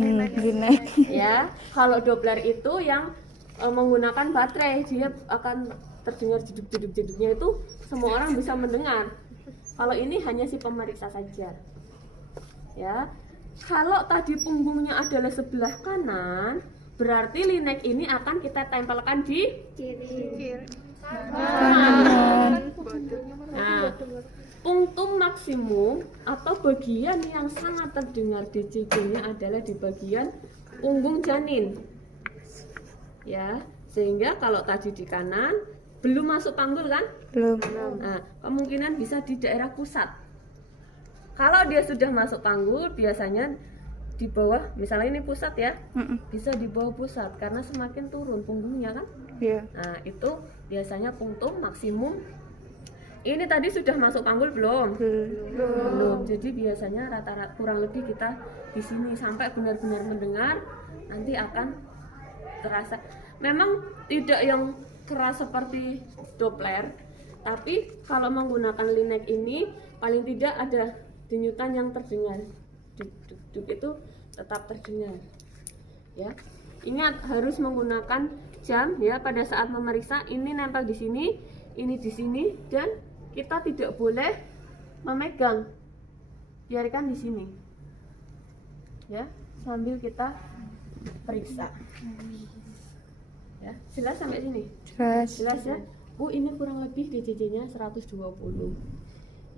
Ya, kalau Doppler itu yang menggunakan baterai, dia akan terdengar jeduk-jeduk-jeduknya, itu semua orang bisa mendengar. Kalau ini hanya si pemeriksa saja. Ya. Kalau tadi punggungnya adalah sebelah kanan, berarti linek ini akan kita tempelkan di kiri. Kanan. Nah, punktum maksimum atau bagian yang sangat terdengar DJJ-nya adalah di bagian punggung janin. Ya, sehingga kalau tadi di kanan belum masuk panggul kan? Belum. Nah, kemungkinan bisa di daerah pusat. Kalau dia sudah masuk panggul, biasanya di bawah, misalnya ini pusat ya, bisa di bawah pusat karena semakin turun punggungnya kan? Iya. Nah, itu biasanya punktum maksimum. Ini tadi sudah masuk panggul belum? Belum. Jadi biasanya rata-rata kurang lebih kita di sini sampai benar-benar mendengar, nanti akan terasa. Memang tidak yang keras seperti Doppler, tapi kalau menggunakan linek ini paling tidak ada denyutan yang terdengar. Duk itu tetap terdengar. Ya. Ingat harus menggunakan jam ya pada saat memeriksa. Ini nempel di sini, ini di sini, dan kita tidak boleh memegang, biarkan di sini ya, sambil kita periksa ya. Jelas sampai sini? Jelas ya. Ini kurang lebih DJJ-nya 120.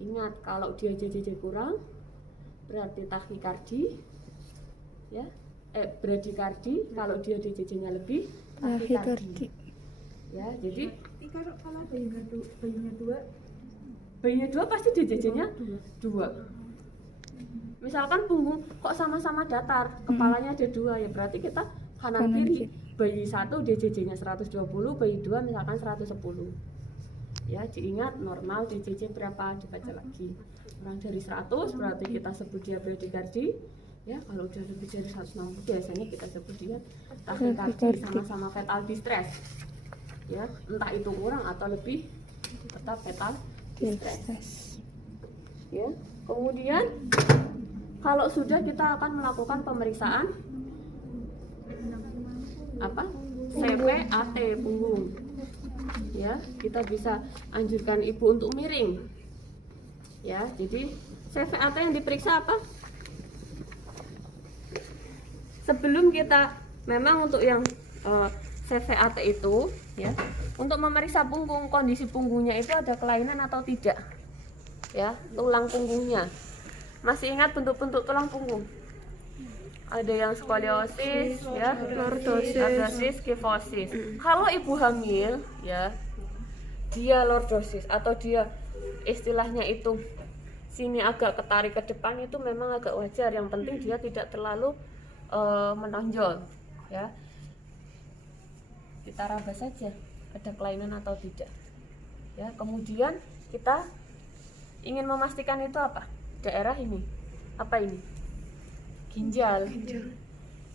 Ingat, kalau dia DJJ kurang berarti takikardi ya, bradikardi. Kalau dia DJJ-nya lebih, takikardi ya. Jadi kalau bayinya dua bayinya 2 pasti DJJ-nya 2. Misalkan punggung kok sama-sama datar, kepalanya ada 2, ya berarti kita kanan kiri. Bayi 1 DJJ-nya 120, bayi 2 misalkan 110. Ya, diingat normal DJJ berapa, dibaca lagi. Kurang dari 100 berarti kita sebut dia bradikardi. Ya, kalau udah lebih dari 160 biasanya kita sebut dia takikardi, sama-sama fetal distress. Ya, entah itu kurang atau lebih, tetap fetal distress. Ya, kemudian kalau sudah kita akan melakukan pemeriksaan apa? CVAT punggung. Ya, kita bisa anjurkan ibu untuk miring. Ya, jadi CVAT yang diperiksa apa? Sebelum kita memang untuk yang CVAT itu, ya, untuk memeriksa punggung, kondisi punggungnya itu ada kelainan atau tidak, ya, tulang punggungnya. Masih ingat bentuk-bentuk tulang punggung? Ada yang skoliosis, ya, lordosis, kifosis. Kalau ibu hamil, ya, dia lordosis atau dia istilahnya itu sini agak ketarik ke depan, itu memang agak wajar. Yang penting dia tidak terlalu menonjol, ya. Kita raba saja ada kelainan atau tidak, ya. Kemudian kita ingin memastikan itu apa? Daerah ini apa ini? Ginjal.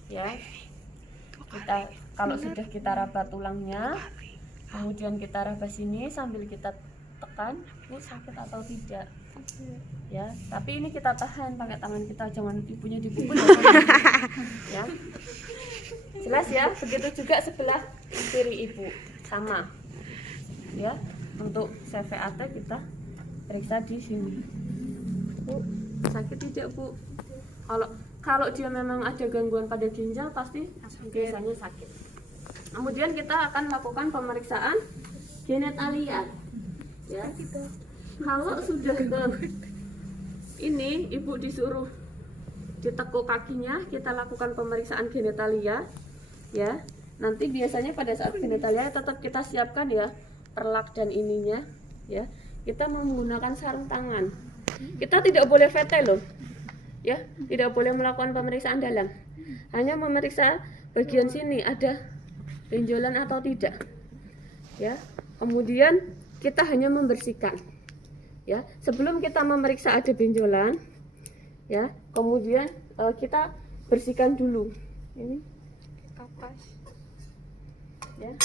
Ya, kita kalau sudah kita raba tulangnya, kemudian kita raba sini sambil kita tekan, ini sakit atau tidak, ya. Tapi ini kita tahan pakai tangan kita, jangan ibunya dipukul ya. Jelas ya. Begitu juga sebelah kiri ibu, sama ya. Untuk CVAT kita periksa di sini. Bu, sakit tidak Bu? Kalau dia memang ada gangguan pada ginjal pasti biasanya sakit. Kemudian kita akan lakukan pemeriksaan genetalia. Ya. Kalau sudah ke ini ibu disuruh ditekuk kakinya, kita lakukan pemeriksaan genetalia. Ya. Nanti biasanya pada saat genetalia tetap kita siapkan ya perlak dan ininya. Ya. Kita menggunakan sarung tangan. Kita tidak boleh VT loh. Ya, tidak boleh melakukan pemeriksaan dalam. Hanya memeriksa bagian sini ada benjolan atau tidak. Ya. Kemudian kita hanya membersihkan. Ya, sebelum kita memeriksa ada benjolan, ya, kemudian kita bersihkan dulu. Ini kapas. Ya.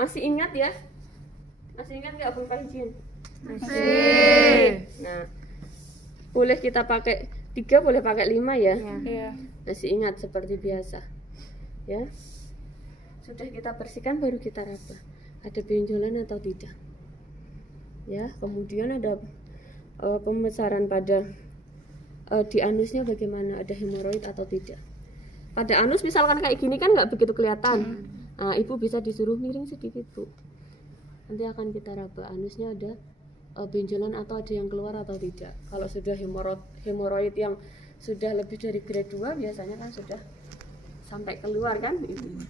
Masih ingat ya? Masih ingat nggak Bung Fahijin? Masih. Nah, boleh kita pakai 3, boleh pakai 5 ya. Iya. Masih ingat seperti biasa. Ya. Sudah kita bersihkan baru kita raba. Ada benjolan atau tidak. Ya, kemudian ada pembesaran pada di anusnya bagaimana, ada hemoroid atau tidak. Pada anus misalkan kayak gini kan nggak begitu kelihatan. Nah, ibu bisa disuruh miring sedikit Bu. Nanti akan kita raba anusnya ada benjolan atau ada yang keluar atau tidak. Kalau sudah hemoroid yang sudah lebih dari grade 2 biasanya kan sudah sampai keluar kan ini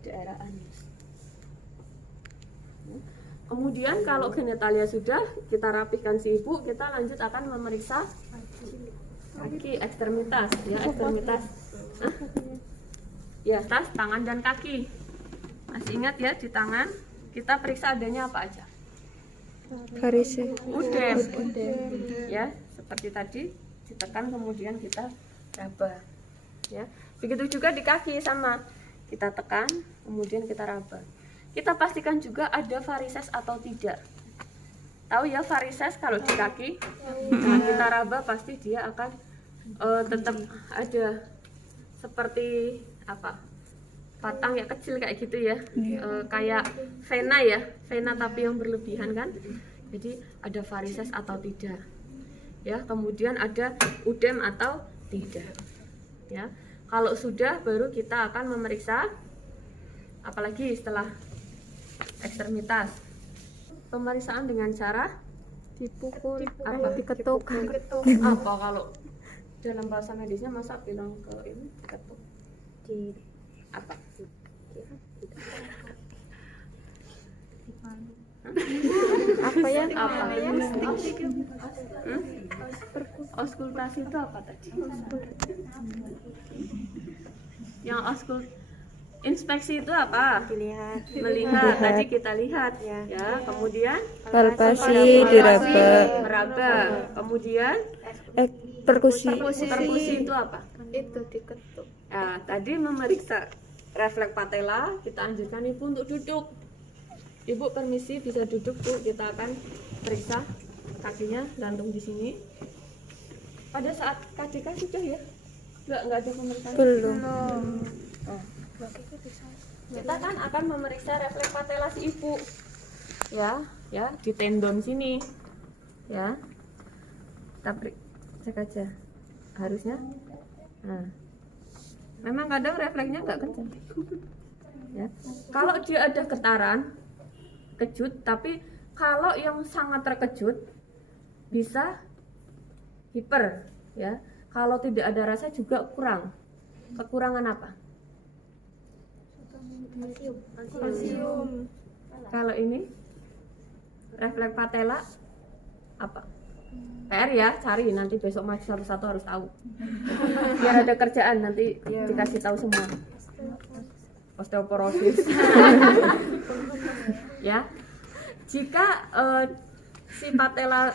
daerah anus. Kemudian kalau genetalia sudah kita rapihkan si ibu, kita lanjut akan memeriksa kaki, ekstremitas ya, ekstremitas. Ya, tas, tangan dan kaki. Masih ingat ya, di tangan kita periksa adanya apa aja? Varisnya. Udem. Ya, seperti tadi ditekan kemudian kita raba. Ya. Begitu juga di kaki sama. Kita tekan, kemudian kita raba. Kita pastikan juga ada varises atau tidak. Tahu ya varises kalau di kaki? Nah, kita raba pasti dia akan tetap ada seperti apa? Batang ya kecil kayak gitu ya. Kayak vena ya, vena tapi yang berlebihan kan. Jadi ada varises atau tidak. Ya, kemudian ada udem atau tidak. Ya. Kalau sudah baru kita akan memeriksa apalagi setelah ekstremitas. Pemeriksaan dengan cara dipukul, apa diketuk. Apa kalau dalam bahasa medisnya masa bilang ke ini diketuk? Di apa? Apa? apa ya? Apa? Auskultasi itu apa tadi? Yang inspeksi itu apa? Melihat. Tadi kita lihat ya. Kemudian Palpasi, diraba. meraba. Kemudian Perkusi. perkusi itu apa? Itu diketuk. Nah, tadi memeriksa refleks patella, kita anjurkan ibu untuk duduk. Ibu permisi bisa duduk Bu, kita akan periksa kakinya, gantung di sini. Pada saat KDK sudah ya? Enggak ada pemeriksaan. Belum. Oh. Kita kan akan memeriksa refleks patella si ibu. Ya, di tendon sini. Ya. Kita cek aja. Harusnya. Nah. Memang kadang refleksnya nggak kencang. Ya. Kalau dia ada getaran, kejut, tapi kalau yang sangat terkejut bisa hiper, ya. Kalau tidak ada rasa juga kurang. Kekurangan apa? Kalsium. Kalau ini refleks patella apa? PR ya, cari nanti besok maju satu-satu harus tahu. Biar ada kerjaan nanti dikasih tahu semua. Osteoporosis. Ya. Jika si patella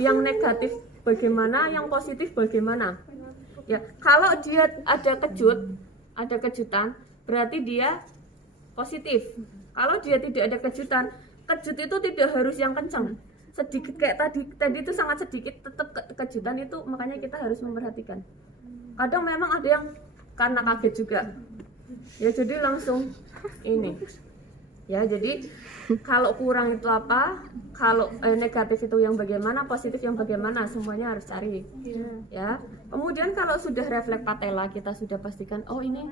yang negatif bagaimana, yang positif bagaimana? Ya, kalau dia ada kejutan, berarti dia positif. Kalau dia tidak ada kejutan, kejut itu tidak harus yang kencang. Sedikit kayak tadi itu sangat sedikit, tetap kejutan itu, makanya kita harus memperhatikan. Kadang memang ada yang karena kaget juga. Ya, jadi langsung ini. Ya, jadi kalau kurang itu apa, kalau negatif itu yang bagaimana, positif yang bagaimana, semuanya harus cari. Ya. Kemudian kalau sudah refleks patella, kita sudah pastikan oh ini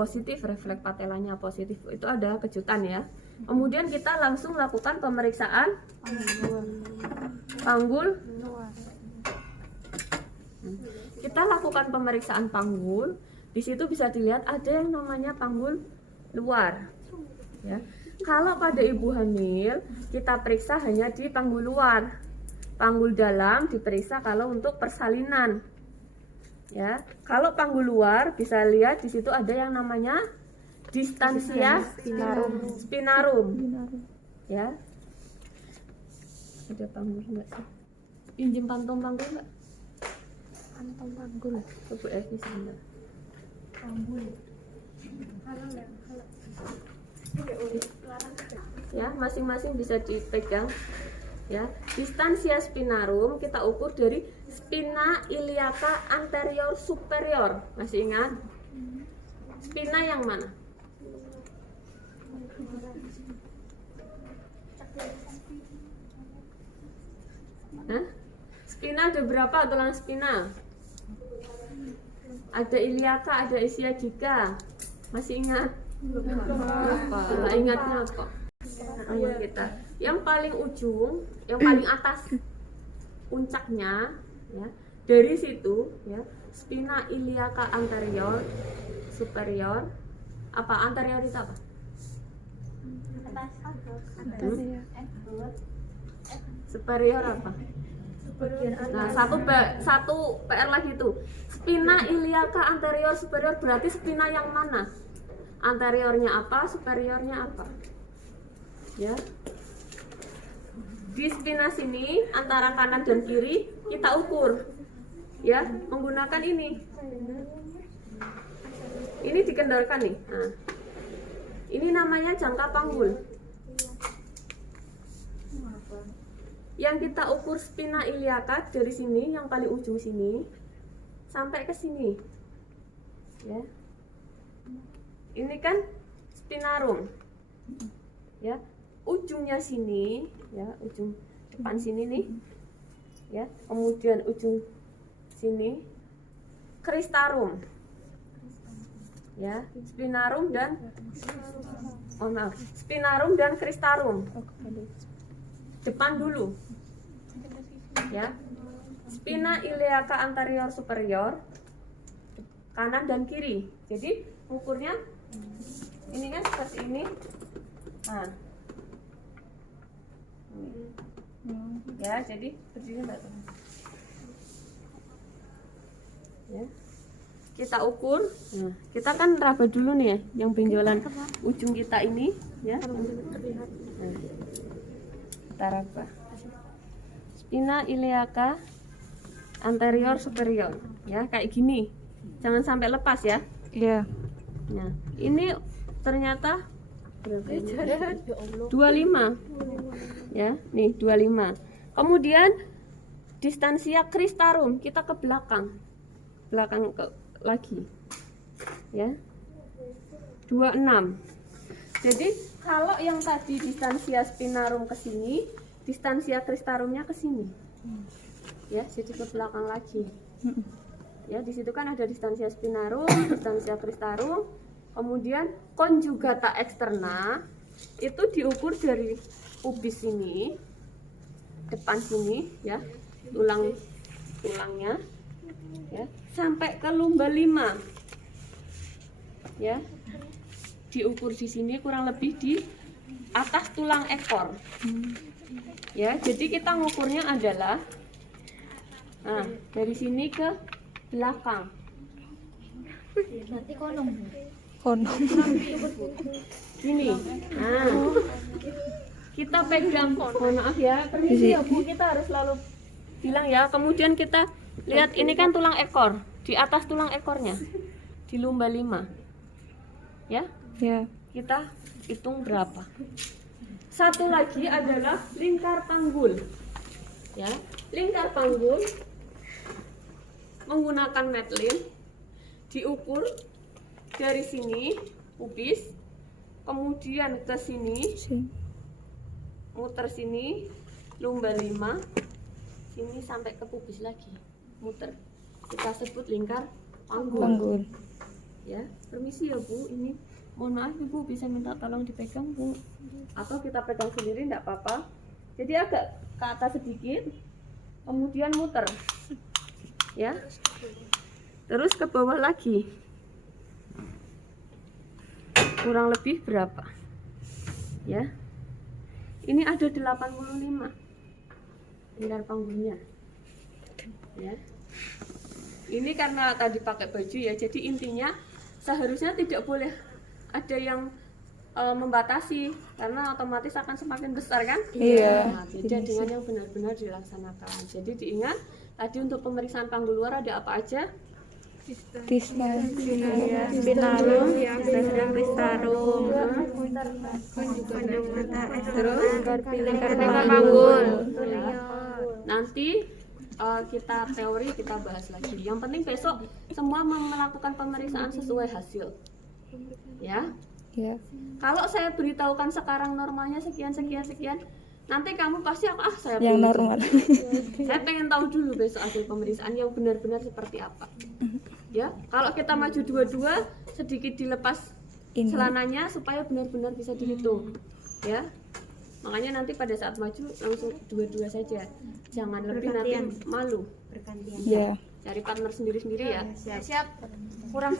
positif, refleks patellanya positif, itu ada kejutan ya. Kemudian kita langsung lakukan pemeriksaan panggul. Kita lakukan pemeriksaan panggul. Di situ bisa dilihat ada yang namanya panggul luar. Ya. Kalau pada ibu hamil, kita periksa hanya di panggul luar. Panggul dalam diperiksa kalau untuk persalinan. Ya. Kalau panggul luar bisa lihat di situ ada yang namanya distansia spinarum. Ya. Ada panggul enggak sih? Pinjem pantom panggul enggak? Pantom panggul. Coba Evi sebentar. Panggul. Ya, masing-masing bisa dipegang. Ya, distansia spinarum kita ukur dari spina iliaca anterior superior. Masih ingat? Spina yang mana? Hah? Spina ada berapa tulang spina? Ada iliaca, ada ischiadica. Masih ingat? Lupa. Ingatnya kok. Ayo kita. Yang paling ujung, yang paling atas puncaknya, ya. Dari situ, ya, spina iliaca anterior superior. Apa anterior itu apa? Superior apa? Nah, satu PR lagi tuh. Spina iliaca anterior superior berarti spina yang mana? Anteriornya apa, superiornya apa? Ya. Di spina sini antara kanan dan kiri kita ukur. Ya, menggunakan ini. Ini dikendorkan nih. Nah. Ini namanya jangka panggul. Yang kita ukur spina iliaca dari sini yang paling ujung sini sampai ke sini. Ya. Ini kan spinarum. Ya, ujungnya sini, ya, ujung depan sini nih. Ya, kemudian ujung sini cristarum. Ya, spinarum dan spinarum dan cristarum. Depan dulu. Ya. Spina iliaca anterior superior kanan dan kiri. Jadi ukurnya ini kan seperti ini. Nah. Ya, jadi berdiri Mbak. Ya. Kita ukur. Nah, kita kan raba dulu nih ya, yang benjolan ujung kita ini ya. Nah, kita raba. Spina iliaca anterior superior ya, kayak gini. Jangan sampai lepas ya. Iya. Nah, ini ternyata berapa ini? 25. Ya, nih 25. Kemudian distansia cristarum kita ke belakang. Belakang ke lagi. Ya. 26. Jadi kalau yang tadi distansia spinarum ke sini, distansia cristarumnya ke sini. Ya, jadi ke belakang lagi. Ya, di situ kan ada distansia spinarum, distansia cristarum, kemudian conjugata externa itu diukur dari pubis sini, depan sini ya, tulangnya ya, sampai ke lumba 5. Ya. Diukur di sini kurang lebih di atas tulang ekor. Ya, jadi kita ngukurnya adalah dari sini ke belakang. Berarti konong. Kono. Gini. Nah, kita pegang. Mohon maaf ya, permisi ya Bu, kita harus selalu bilang ya. Kemudian kita lihat ini kan tulang ekor, di atas tulang ekornya, di lumba 5. Ya, Ya. kita hitung berapa. Satu lagi adalah lingkar panggul. Ya, lingkar panggul menggunakan metlin diukur dari sini pubis, kemudian ke sini, Sing. muter sini lumba 5, sini sampai ke pubis lagi, muter. Kita sebut lingkar panggul. Panggul. Ya, permisi ya Bu, ini mohon maaf Ibu, bisa minta tolong dipegang Bu, atau kita pegang sendiri enggak apa-apa. Jadi agak ke atas sedikit, kemudian muter. Ya, terus ke bawah lagi, kurang lebih berapa ya, ini ada 85 lingkar panggulnya ya. Ini karena tadi pakai baju ya, jadi intinya seharusnya tidak boleh ada yang membatasi, karena otomatis akan semakin besar kan. Iya. Nah, beda dengan yang benar-benar dilaksanakan. Jadi diingat tadi untuk pemeriksaan panggul luar ada apa aja? Distal. Spinarum, cristarum. Terus Lingkar panggul. nanti kita teori kita bahas lagi. Yang penting besok semua melakukan pemeriksaan sesuai hasil. Ya. Ya. Kalau saya beritahukan sekarang normalnya sekian, nanti kamu pasti saya Yang pengen. normal. Saya pengen tahu dulu besok hasil pemeriksaan yang benar-benar seperti apa. Ya, kalau kita maju dua-dua, sedikit dilepas Ini. celananya supaya benar-benar bisa dihitung. Ya, makanya nanti pada saat maju langsung dua-dua saja, jangan lebih nanti malu. Ya. Cari partner sendiri-sendiri ya. Siap. Kurang